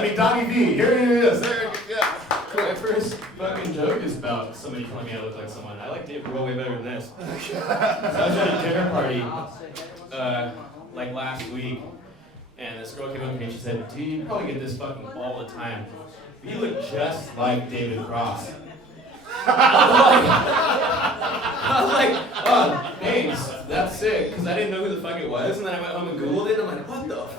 I mean, Donnie V, here he is. There you go. My first fucking joke is about somebody telling me I look like someone. I like David Grohl way better than this. So I was at a dinner party, like last week, and this girl came up to me and she said, dude, you probably get this fucking all the time. You look just like David Cross. I was like, oh, thanks, that's sick, because I didn't know who the fuck it was, and then I went home and Googled it, and I'm like, what the fuck?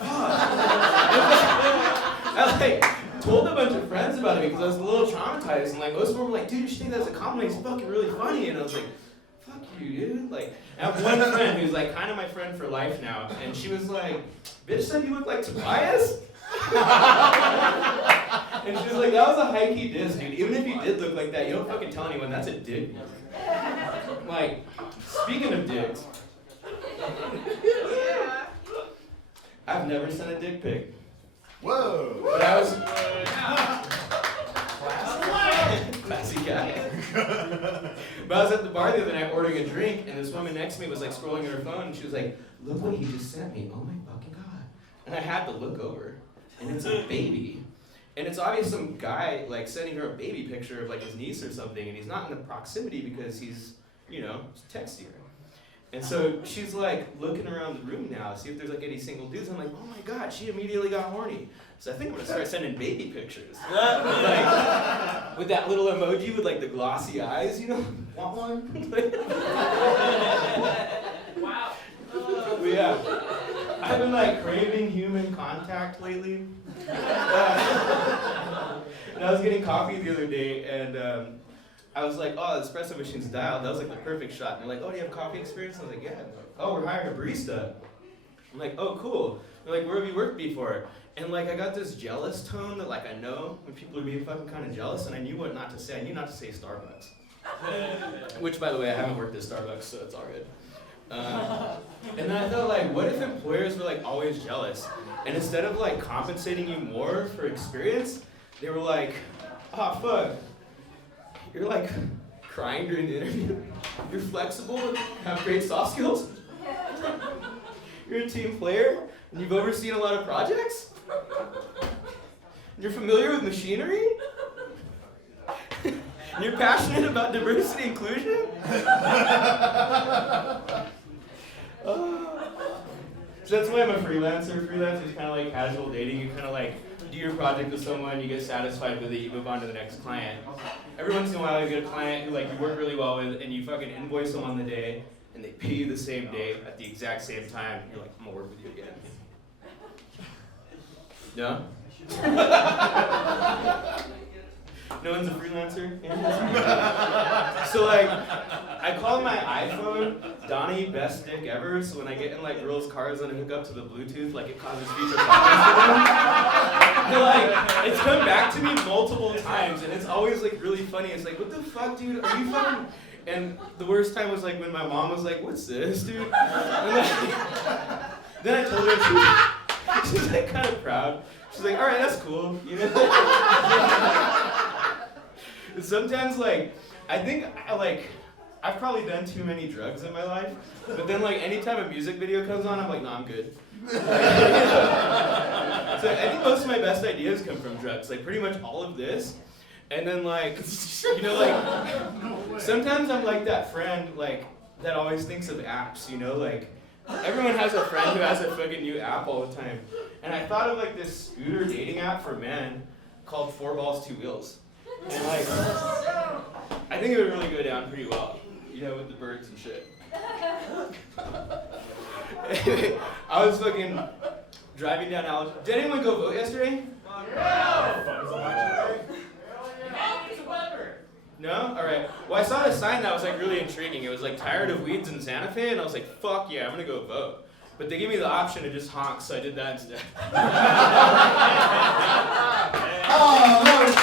I like told a bunch of friends about it because I was a little traumatized, and like most of them were like, dude, you should take that as a compliment, he's fucking really funny, and I was like, fuck you, dude. Like, I have one friend who's like kind of my friend for life now, and she was like, bitch said you look like Tobias? And she was like, that was a high-key diss, dude. Even if you did look like that, you don't fucking tell anyone, that's a dick. Like, speaking of dicks, I've never sent a dick pic. Whoa. But I was... Classy guy. But I was at the bar the other night ordering a drink, and this woman next to me was like scrolling on her phone, and she was like, look what he just sent me. Oh my fucking god. And I had to look over, and it's a baby. And it's obvious some guy like sending her a baby picture of like his niece or something, and he's not in the proximity because he's, you know, texting her. And so she's like looking around the room now to see if there's like any single dudes. I'm like, oh my god, she immediately got horny. So I think I'm gonna start sending baby pictures. Like, with that little emoji with like the glossy eyes, you know? Want one? Wow. But yeah. I've been like craving human contact lately. And I was getting coffee the other day, and I was like, oh, the espresso machine's dialed. That was like the perfect shot. And they're like, oh, do you have coffee experience? I was like, yeah. Oh, we're hiring a barista. I'm like, oh, cool. They're like, where have you worked before? And like, I got this jealous tone that like I know when people are being fucking kind of jealous, and I knew what not to say. I knew not to say Starbucks. Which, by the way, I haven't worked at Starbucks, so it's all good. And then I thought, like, what if employers were like always jealous? And instead of like compensating you more for experience, they were like, oh fuck, you're like crying during the interview. You're flexible, have great soft skills. You're a team player, and you've overseen a lot of projects. You're familiar with machinery. And you're passionate about diversity and inclusion. So that's why I'm a freelancer. Freelancer is kind of like casual dating. You kind of like do your project with someone, you get satisfied with it, you move on to the next client. Every once in a while you get a client who like you work really well with, and you fucking invoice them on the day, and they pay you the same day at the exact same time. You're like, I'm gonna work with you again. No? No one's a freelancer? So like, I call my iPhone Donnie best dick ever, so when I get in like girls' cars and I hook up to the Bluetooth, like it causes future problems for them. And, like, it's come back to me multiple times, and it's always like really funny. It's like, what the fuck, dude? Are you fucking... And the worst time was like when my mom was like, what's this, dude? And, like, then I told her, she's like kind of proud. She's like, all right, that's cool, you know? Sometimes, like, I think, I've probably done too many drugs in my life, but then, like, anytime a music video comes on, I'm like, no, I'm good. So I think most of my best ideas come from drugs, like, pretty much all of this. And then, like, you know, like, sometimes I'm like that friend, like, that always thinks of apps, you know, like, everyone has a friend who has a fucking new app all the time. And I thought of, like, this scooter dating app for men called 4 Balls, 2 Wheels. And like, I think it would really go down pretty well, you know, with the birds and shit. Anyway, I was fucking driving down Allen. Did anyone go vote yesterday? No? Alright. Well, I saw this sign that was like really intriguing. It was like tired of weeds in Santa Fe, and I was like, fuck yeah, I'm gonna go vote. But they gave me the option to just honk, so I did that instead. Oh, that was